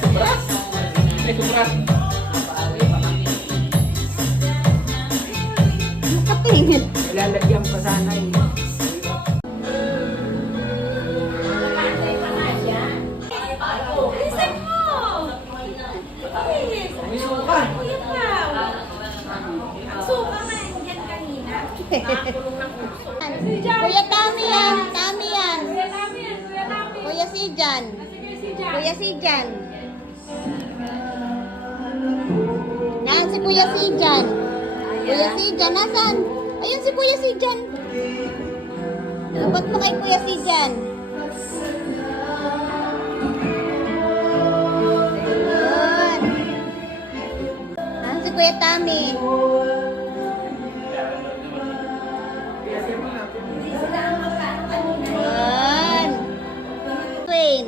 Sobras. Sobras. Nakatingin. Ilalagyan pa sana yun. May suka. Kuya Tami yan. Tami yan. Kuya Sijan. Kuya Sijan. Yan si Kuya Sijan. Kuya Sijan, nasan? Ayun si Kuya Sijan. Dapat mo kay Kuya Sijan. Ayun. Yan si Kuya Tami. Yan. Queen.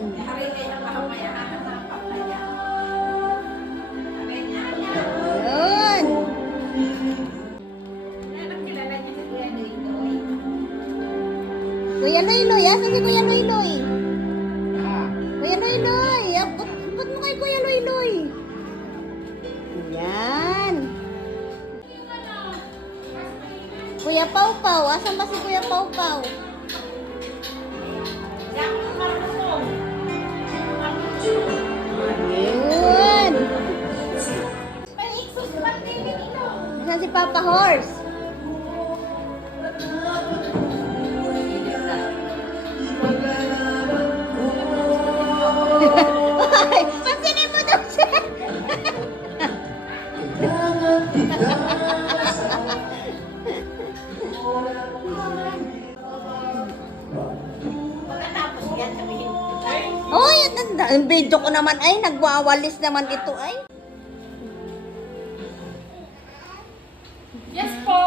Yun. Kuya Loy-Loy, asan si Kuya Loy-Loy? Kuya Loy-Loy, abot mo kay Kuya Loy-Loy. Yan. Kuya Pau-Pau, asan ba si Kuya Pau-Pau? Yun. Asan si Papa Horse? Ay, pansinin mo daw siya. Oy, ang video ko naman ay nagwawalis naman ito ay. Yes po?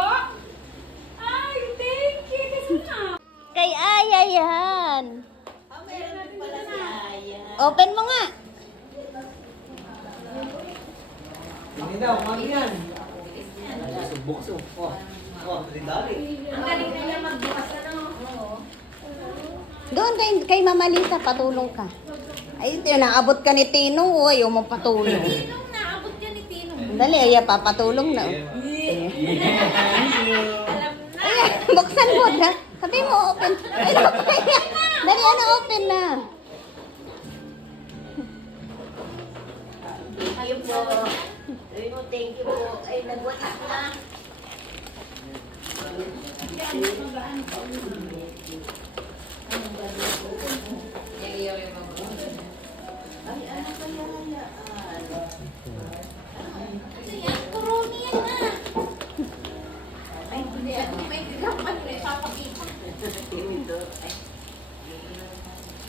Ay, thank you. Kasi na. Kay Aya yan. Open mo nga. Hindi daw, mami yan. Bukso. Ang galing na niya magbukas na no. Doon kay Mama Lisa, patulong ka. Ay, naabot ka ni Tino. Ayaw mo patulong. Tinong naabot yan ni Tinong. Dali, ay, papatulong na. Alam na. Ay, buksan mo na. Sabi mo, open. Ay, open na. Dali, ano, open na. Thank you po. Thank you po. Ay, nagwakas na. Ay, ano kaya yan? Kasi yan, kuroni yan na. Ay, hindi. May gapan na ipapakita.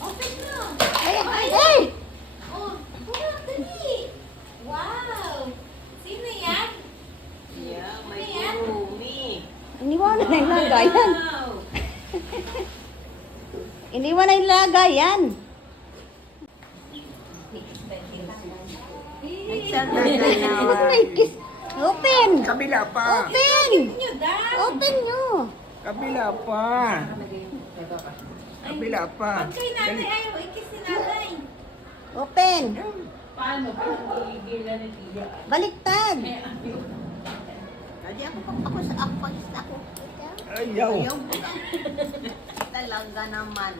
Open na. Ay, ay! Oh, wala, dali. Wow. Sino yan? Yeah, may Ano yan? kurumi. Iniwanan na yung lagayan. Wow. Iniwan na yung lagayan. Ba't may kiss? Open! Kabila pa. Open! Nyo, Dan. Open nyo! Kabila pa. Kabila pa. Pag kay nanay ayaw, ikis si nanay. Open! Paano? Pag-iigilan ni Tia. Baliktad! Hindi ako sa akpagis na ako. Ayaw. Ayaw. Talaga naman.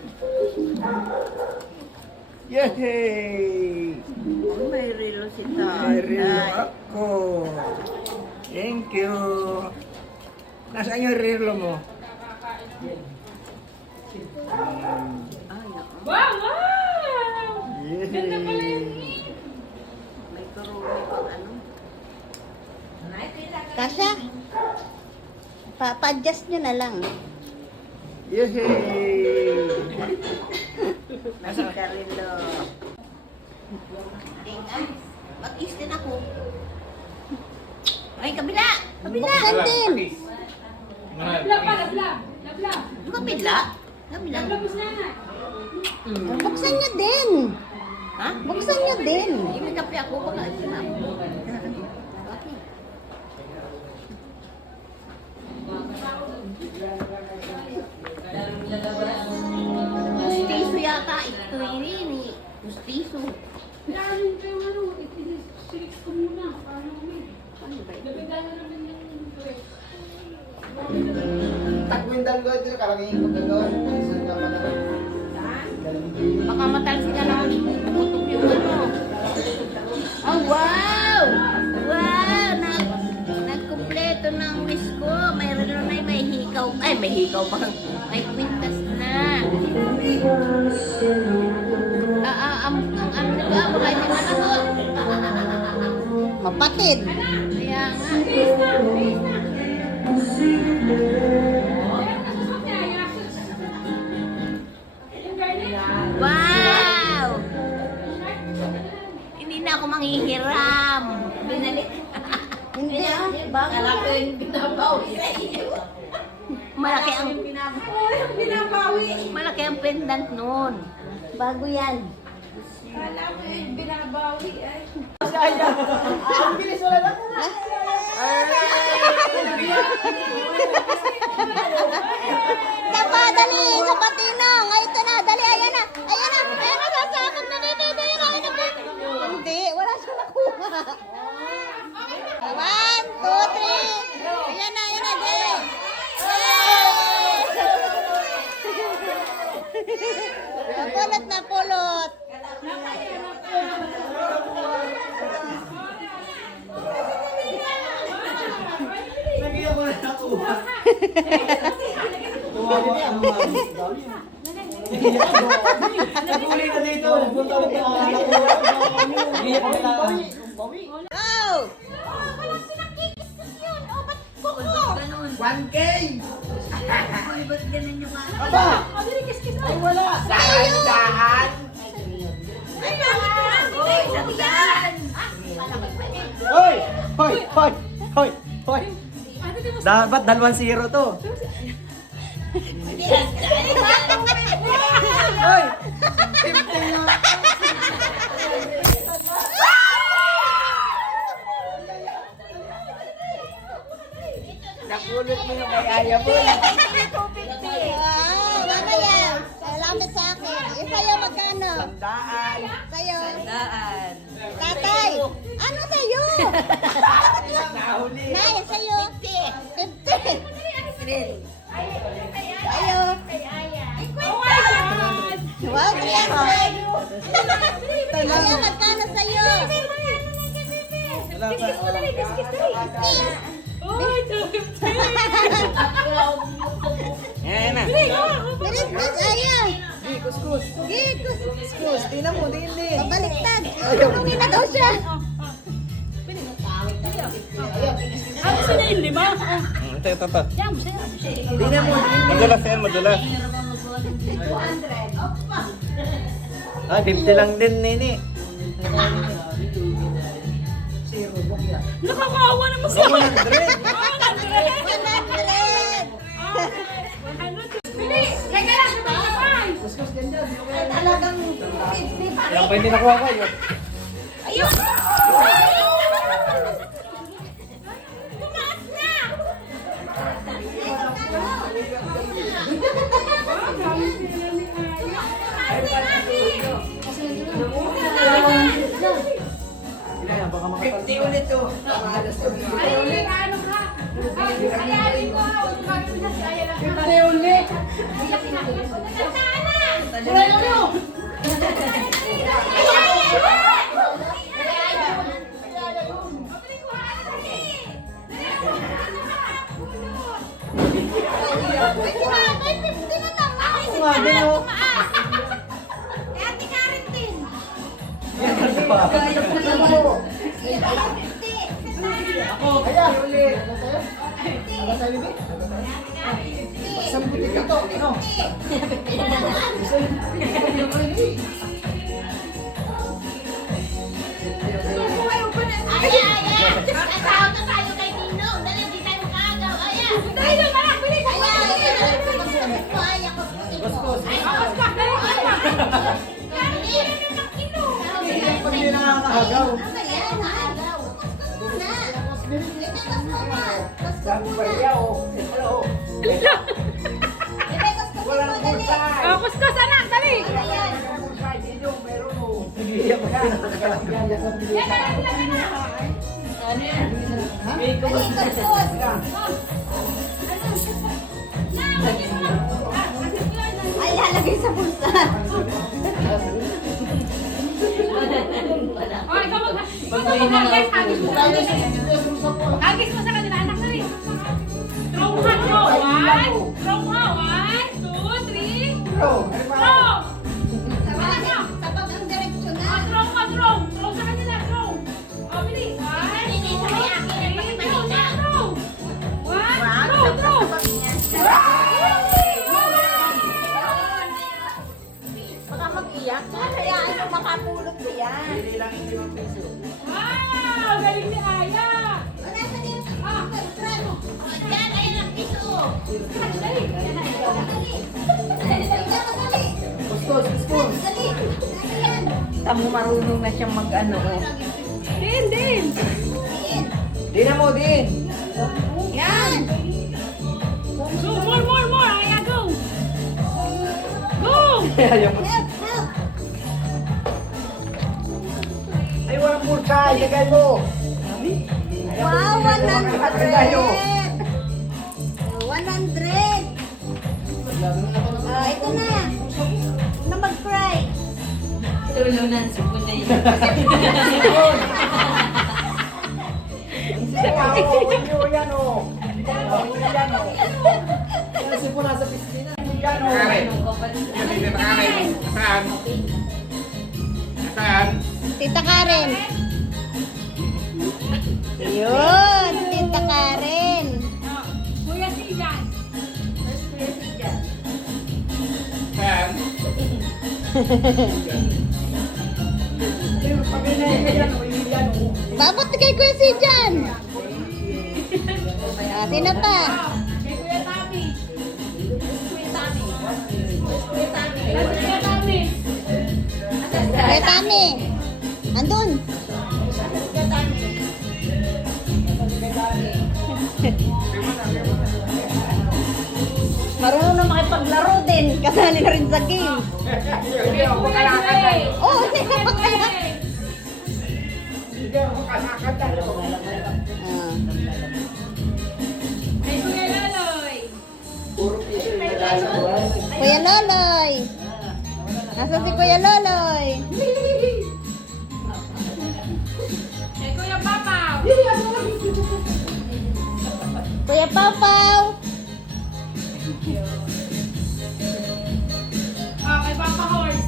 Yay! Oh, may relo si May relo Tatay. ako. Thank you. Nasaan yung relo mo? Ay, nako. Wow, wow! Ganda pala Yay! yun eh. May kurumi pang ano. Kasha? Pa-adjust nyo na lang. Yay! May karelo. Tingnan. Mag-kiss din ako. Ay, kabila! Kabila! Buksan din! Lablab pa, lablab. Lablab. Kabila? Kabila? Lablab is nanay. Buksan nyo din! Ha? Buksan nyo din! Ay, may kape ako. Baka ito na. Okay. Gustiso yata ito yun eh. Gustiso. Darling, Takwindan ko ito, karangin ko doon. Isang ka pa na. Baka matalsik ka na. Naputok yung ano. Oh, wow! Wow! Nagkumpleto na ang wish ko. Mayroon na may hikaw. Ay, may hikaw pa. May kwintas na. Ang ano nila, baka hindi managot. Kapatid. Kaya nga. Wow! Hindi na ako manghihiram. Binalik. Hindi ah. Kala ko yung binabawi sa iyo. Malaki ang binabawi. Malaki ang pendant noon. Bago yan. Kala ko yung binabawi ay. Ang bilis wala na. Napadali sa patinong. Ay, ito na. Dali, ayan na. Ayan na. Ayan na. Sasakot na dito. Hindi. Wala siya nakuha. 1, 2, 3. Ayan na. Ayan na. Dali. Napulot na pulot. Nagiyak ko na nakuha. Tumawa ang mga. Naguli na dito. Punta ko na nakuha. Nagiyak ko na. Go! Ganun. 1K! Ay, ba't ganun yung ano? Aba! Ay wala! Daan! Ay, bakit ka lang? Hoy! Hoy! Hoy! Hoy! Hoy! Dapat 2-0 to. Hoy! 50 yun. Napulot mo yung may ayaw mo. Wow, mamaya. Salamat sa akin. Sa'yo magkano? Sandaan. Sa'yo? Tatay, ano sa'yo? Nahuli. Nay, sa'yo? 50. 50. Sa'yo? Wow, 300. Sa'yo, magkano sa'yo? Wala pa. Yan na. Bilis, bilis, ayaw. Di, kuskus. Kuskus. Tingnan mo, tingin din. Pabaliktad. Tulungin na daw siya. Ito. Tingnan mo. Madulas yan, madulas. Ah, 50 lang din, Nini. Nakakaawa naman sa 100. 100. Teka lang, sabay! Talagang 50 pa Ilang pa hindi nakuha ko yun. Ayun! Tumaas na! Baka makapal. 50 ulit to. Ay, ano ka? Ayarin ko, huwag mo gagawin na si Aya lang. Ito ulit! Wala na mo! May 50 na naman! Ako nga din, oh. Eh, Ate Karen din! Yan pa. Ako, kaya ulit. Ano tayo, Bibi? Isang butik ito. Ano? Aya! Kasahod na tayo kay Ninong! Dali, hindi tayo makagaw! Aya! Tayo na, anak! Bilis! Aya! Aya! Kuskus. Ay, awas ka! Dali, dali ka! Pag hindi nakakahagaw. Sabi ba iya, oh. Ito, oh. Walang bulsa. Oh, kuskus, anak! Dali! Meron, oh. Nagiiyak ko na. Yan, anak! Dali na! Ay, lalagay sa bulsa. Oh, ikaw mag-hagis. Hagis mo sa kanila, anak na rin. Throw ha, throw. Throw ha. 1, 2, 3. Throw. Sabag ang direksyon na. Throw. Throw sa kanila, throw. Oh, bilis. 1, 2, 3. Throw. 1, throw. Baka mag-iyak ka. Hayaan mo makapulot siya. Hindi lang yung 5 piso. Wow, galing ni Aya. Wala sa dito. Yan, ayan ang piso. Dali. Kuskus. Dali. Ayan. Tamo marunong na siyang mag-ano. Din. Din na mo, din. Yan. Go, more. Aya, go. Go. Ayaw mo. Help. Ay, walang bulsa. Ilagay mo. Wow, 100. 100. Ito na. Na mag-cry. Tulong ng sipon na yun. Yan o. Kasi po nasa piscina. Yan o. Karen. Dito na Karen. Saan? Saan? Tita Karen. Yun, Tita Karen. Kuya Sijan. Saan? Babot kay Kuya si Jan. Sino pa? Kay Kuya Tami. Kuya Tami. Kuya Tami. Andun. Marunong na makipaglaro din. Kasali na rin sa game. Hindi ako makalakad na. Oh, hindi ka pa kaya. Hindi ako makalakad na. Kay Kuya Laloy. Puro piso yung nalalawan. Kuya Loloy. Nasaan si Kuya Loloy? Kay Kuya Papaw. Kuya Papaw. Kay Papa Horse.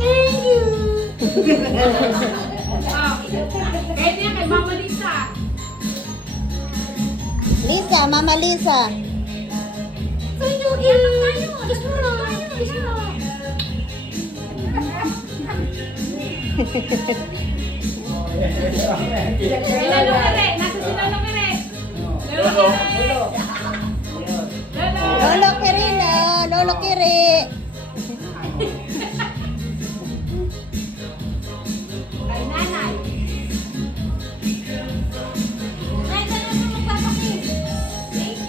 Thank you. Kay niya, kay Mama Lisa. Lisa, Mama Lisa. Tayo, iyak tayo. Kiss mo na. Kiss mo. Kay Lalo Kere. Nasa si Lalo Kere. Lalo Kere. Lalo. Lolo Kirilo, Lolo Kiri. Kay Nanay.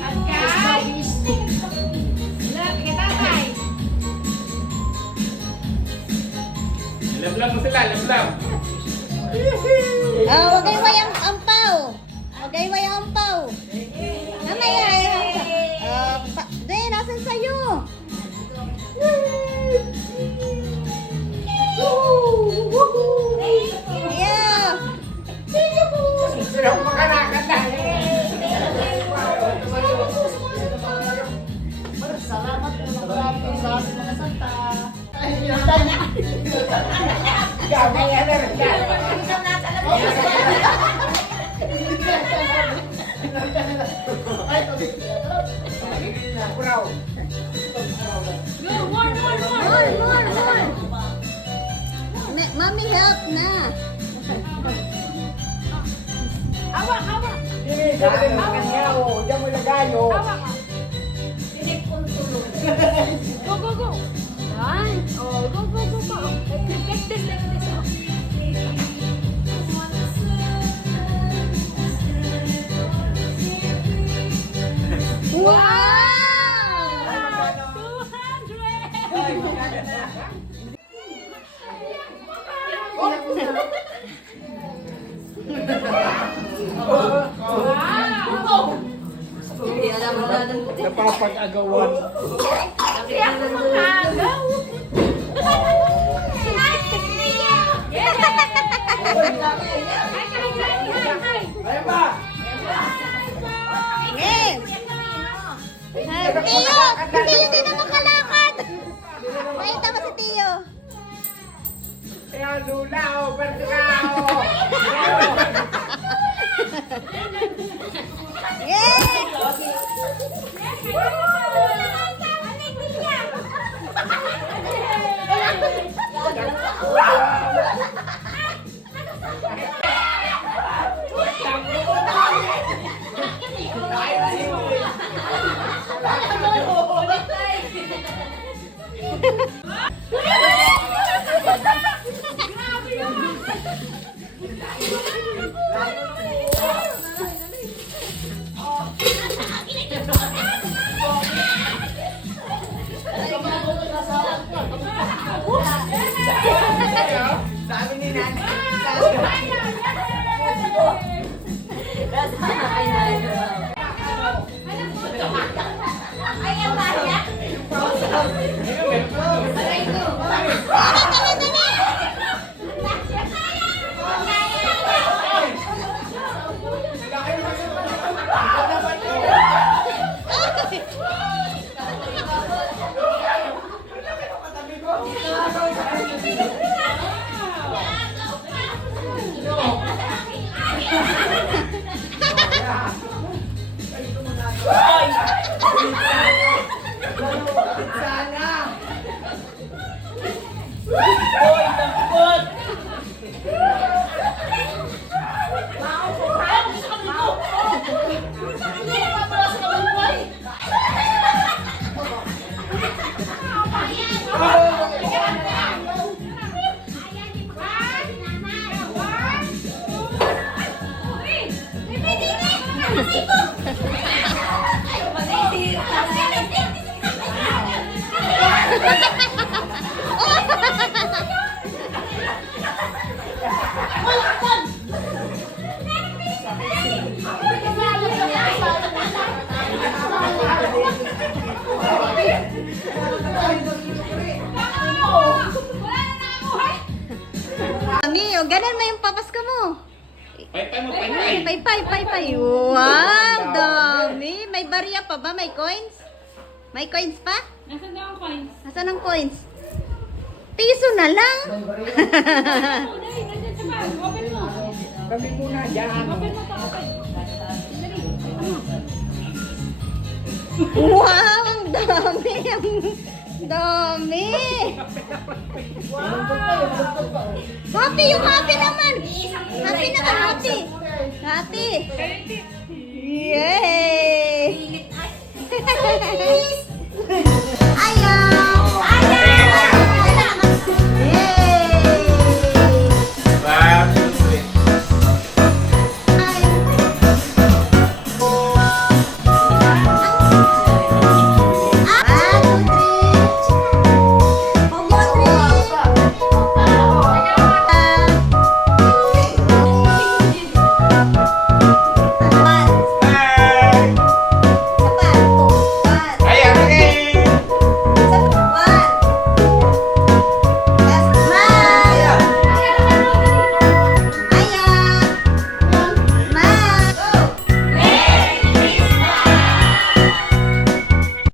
At kay... Kay Tatay. Lablam mo sila, lablam. Wag kayo wayang ampaw. Wag kayo wayang ampaw. Mamaya. Nasan sa'yo? Yeah. Sila ako makalakad na. Salamat po sa ating mga santa. Gamay yan na rin. Brown. Go, more. More. Mommy, help na. Hawak. Diyan mo lagay o. Hawak. Go. Yan. Oh, go. Like this. Wow! 200! pag-agawan. Kasi ako mag-agaw. Ayun ba? Yes! Tiyo! Si Tiyo din na makalakad! Nakita mo si Tiyo. Kaya lula, pertikao. Yes! Sabi ni Nanay. Mami, o ganun mo yung papaska mo. Pay mo, pay. Pay. Wow, dami. May barya pa ba? May coins? May coins pa? Nasaan daw ang coins? Nasaan ang coins? Piso na lang. Nandiyan sa bag. Open mo. Kami muna dyan. Open mo to, open. Wow, ang dami. Ang dami. Happy, yung happy naman. Happy naman, happy. Happy. Yay!